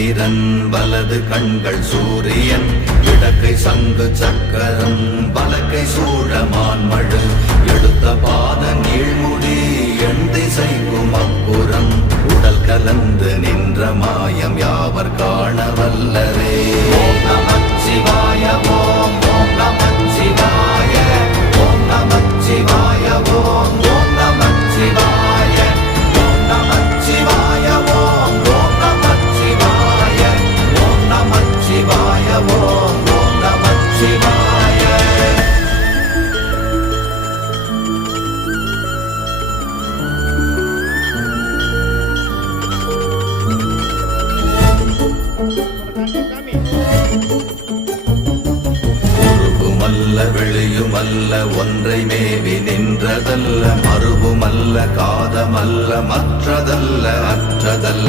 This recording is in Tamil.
சந்திரன் வலது கண்கள் சூரியன் இடக்கை சங்கு சக்கரம் வலக்கை சூழமான்மழு எடுத்த பாத நீழ்முடி எண் திசைக்கும் அப்புறம் உடல் கலந்து நின்ற மாயம் யாவர் காண வல்லரே. ஓம் நமச்சிவாய ஓம் ஓம் நமச்சிவாய ஓம் நமச்சிவாய ஓம் ஓம் நமச்சிவாய ஓம் நமச்சிவாய ஓம் ஓம் நமச்சிவாய ஓம் நமச்சிவாய ஓம் ஓம் நமச்சிவாய. உருவுமல்ல வெளியுமல்ல ஒன்றை மேவி நின்றதல்ல மறுவுமல்ல காதமல்ல மற்றதல்ல அற்றதல்ல